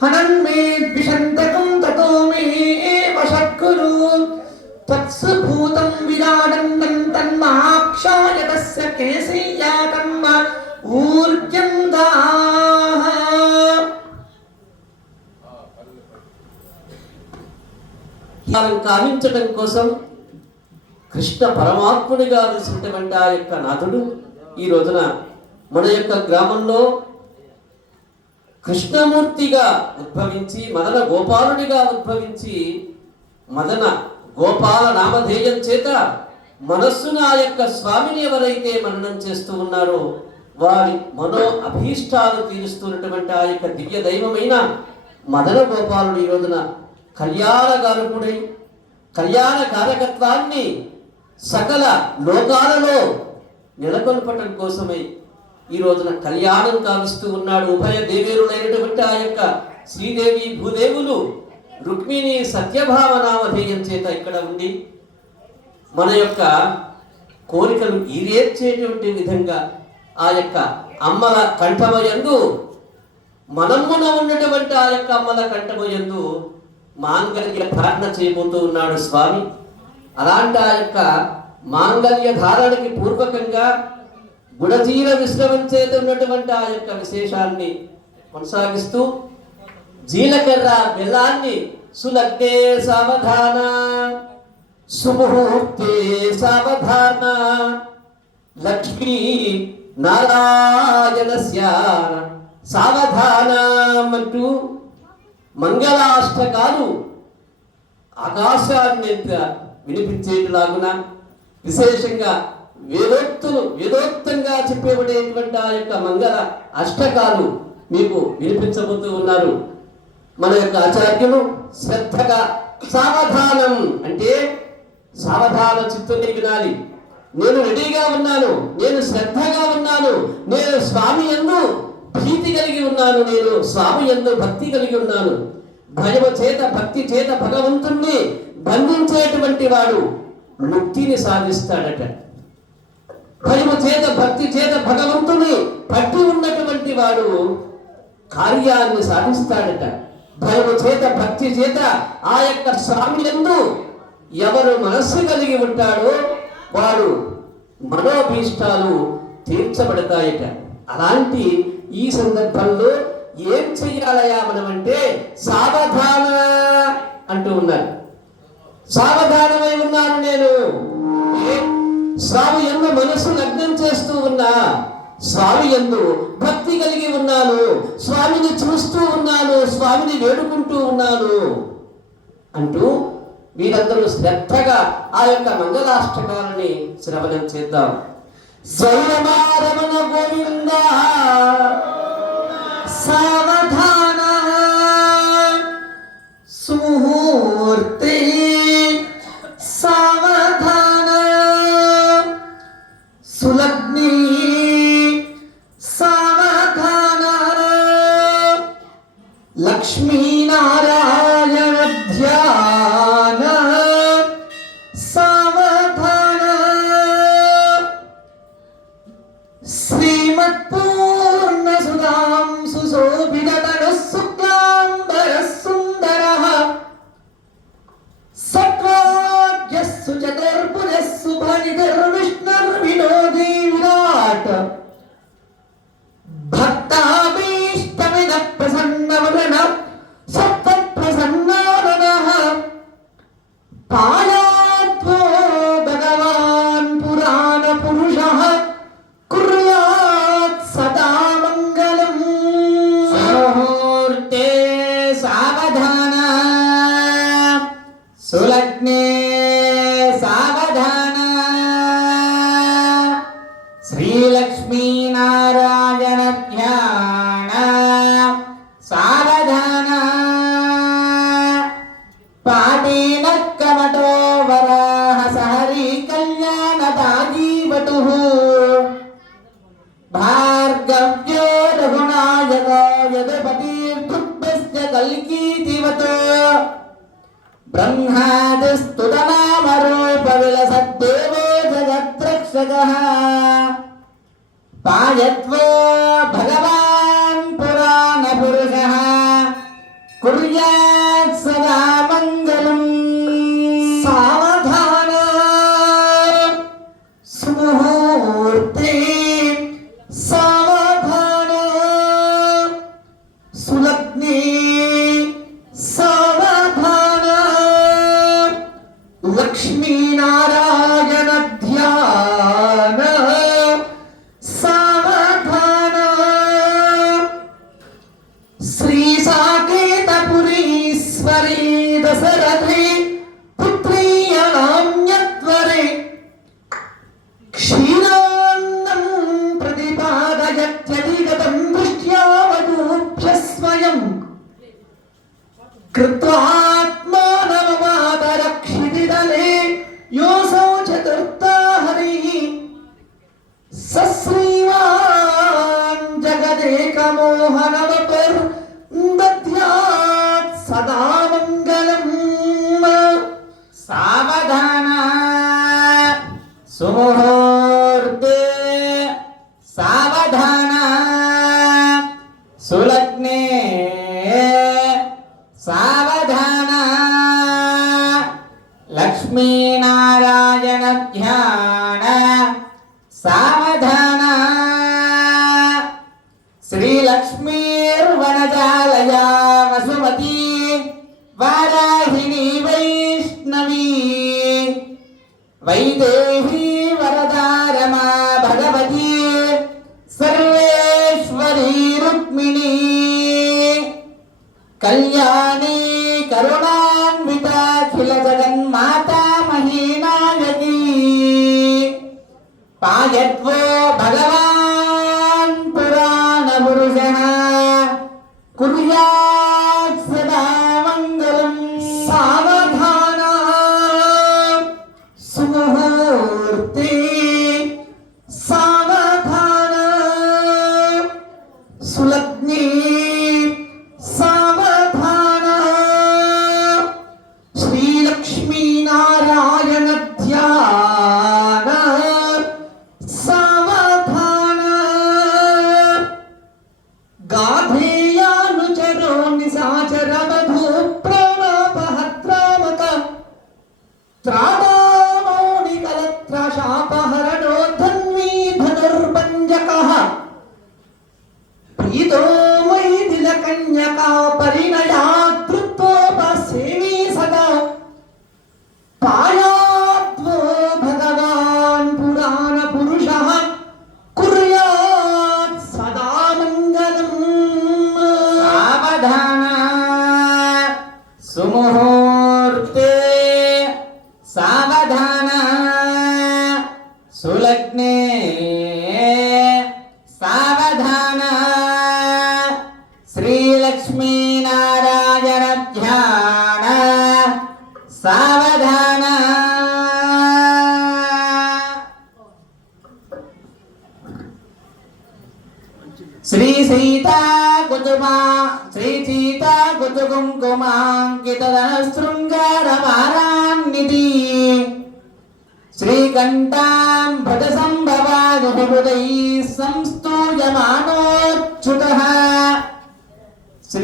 హనన్మే ద్విషంతకం తతో మే వశక్కురు తత్సుభూతం విరాడంతం తన్మాక్షాయ తస్య కేశయ్యా కర్మ ఊర్జందాః. కావించడం కోసం కృష్ణ పరమాత్ముడిగా తెలిసినటువంటి ఆ యొక్క నాథుడు ఈ రోజున మన యొక్క గ్రామంలో కృష్ణమూర్తిగా ఉద్భవించి మదన గోపాలుడిగా ఉద్భవించి మదన గోపాల నామధేయం చేత మనస్సున ఆ యొక్క స్వామిని ఎవరైతే మననం చేస్తూ ఉన్నారో వారి మనో అభీష్టాలు తీరుస్తున్నటువంటి ఆ యొక్క దివ్య దైవమైన మదన గోపాలుడు ఈ రోజున కళ్యాణకారకుడై కళ్యాణ కారకత్వాన్ని సకల లోకాలలో నెలకొల్పటం కోసమై ఈ రోజున కళ్యాణం కావిస్తూ ఉన్నాడు. ఉభయ దేవేరులైనటువంటి ఆ యొక్క శ్రీదేవి భూదేవులు రుక్మిణి సత్యభామ నామధేయం చేత ఇక్కడ ఉండి మన యొక్క కోరికలు ఈరేర్చేటువంటి విధంగా ఆ యొక్క అమ్మల కంఠమయందు మనమ్మున ఉన్నటువంటి ఆ యొక్క అమ్మల కంఠమయందు మాంగళ్య ధారణ చేయబోతూ ఉన్నాడు స్వామి. అలాంటి ఆ యొక్క మాంగళ్య ధారణకి పూర్వకంగా గుణజీల విశ్రమం చేత ఉన్నటువంటి ఆ యొక్క విశేషాన్ని కొనసాగిస్తూ జీలకర్ర బెల్లాన్ని సులగ్నే సావధాన సుముహూర్తే సావధాన లక్ష్మీ నారాయణస్య సావధానం అంటూ మంగళాష్టకాలు ఆకాశాన్ని వినిపించేట్లాగున విశేషంగా వేదోక్తంగా చెప్పబడేటువంటి ఆ యొక్క మంగళ అష్టకాలు మీకు వినిపించబోతూ ఉన్నారు. మన యొక్క ఆచార్యులు శ్రద్ధగా సావధానం అంటే సావధాన చిత్తుని వినాలి. నేను రెడీగా ఉన్నాను, నేను శ్రద్ధగా ఉన్నాను, నేను స్వామి యందు భీతి కలిగి ఉన్నాను, నేను స్వామి యందు భక్తి కలిగి ఉన్నాను. భయము చేత భక్తి చేత భగవంతుణ్ణి బంధించేటువంటి వాడు ముక్తిని సాధిస్తాడట. భయము చేత భక్తి చేత భగవంతుని పట్టి ఉన్నటువంటి వాడు కార్యాన్ని సాధిస్తాడట. భయము చేత భక్తి చేత ఆ యొక్క స్వామి యందు ఎవరు మనస్సు కలిగి ఉంటాడో వాడు మనోభీష్టాలు తీర్చబడతాయట. అలాంటి ఈ సందర్భంలో ఏం చెయ్యాలయా మనం అంటే సావధాన అంటూ ఉన్నారు. సావధానమై ఉన్నాను నేను, స్వామి యందు మనసు లగ్నం చేస్తూ ఉన్నా, స్వామి యందు భక్తి కలిగి ఉన్నాను, స్వామిని చూస్తూ ఉన్నాను, స్వామిని వేడుకుంటూ ఉన్నాను అంటూ వీరందరూ శ్రద్ధగా ఆ యొక్క మంగళాష్టకాలని శ్రవణం చేద్దాం. స్వయమారమణ గోవింద సావధాన సుముహూర్తే సావధాన సులగ్ని సావధాన లక్ష్మీనారాయణ ధ్యాన సావధాన శ్రీమత్పూర్ణ సుధాం సుశోభితతను శుక్లాంబర సుందరః సత్వాజ్యస్సు చతుర్భుజస్సు భణిధర్విష్ణుర్వినోదీ విరాట్ భక్తాభీష్టమిద ప్రసన్నవదన సత్ప్రసన్నాననః పాయాత్వో భగవాన్ పురాణ పురుషః కుర్యాత్ సదా మంగళం. ముహూర్తే సావధాన సులగ్నే సావధాన శ్రీలక్ష్మీనారాయణ ధ్యాన సావధాన పాటేన కమటో వరాహ సహరీ కళ్యాణదాజీవటుః భార్గవ్యో రఘునాయకో యదుపతిర్భుక్తస్య కల్కీతివతో బ్రహ్మాదిస్తుతనామరూప విలసద్దేవో జగద్రక్షకః పాయత్వో భగవాన్ పురాణ పురుషః कृत्वात्मानमवादरक्षितिदले योऽसौ चतुर्था हरिः सश्रीमान् जगदेकमोहनवपुर्दद्यात् सदा मङ्गलम्। सावधान सुमुहूर्ते सावधान सुलग्ने सावधान लक्ष्मीनारायण ध्यान सावधान श्रीलक्ष्मीर्वनजालया वसुमती वाराहिणी वैष्णवी वैदेही वरदा रमा भगवती सर्वेश्वरी रुक्मिणी कल्याणी करुणान्विता अखिल जगन्माता महीनायकी पायत्वो भगवान् पुराण पुरुषः कुर्यात् सदा मङ्गलम्। सावधान सुमुहूर्ते सावधान सुलग्ने सावधान श्रीलक्ष्मीनारायण ध्यान सावधान गाधेयानुचरो निशाचर वधू प्राणापहत्रामक त्रादामौनिकलत्रशापहरणो धन्वी धनुर्भञ्जकः प्रीतो मैथिलकन्यका परिणयातृत्वोपसेवी सदा पायात्वो भगवान् पुराणपुरुषः कुर्यात् सदा मङ्गलम्। सावधान सुमुहूर्ते सावधान सुलग्ने सावधान श्रीलक्ष्मीनारायण ध्यान सावधान श्री सीता कुतुकुङ्कुमाङ्कितशृङ्गारमारान्निधि श्रीकण्ठां भजसम्भवादिबुधैः संस्तूयमानोच्युतः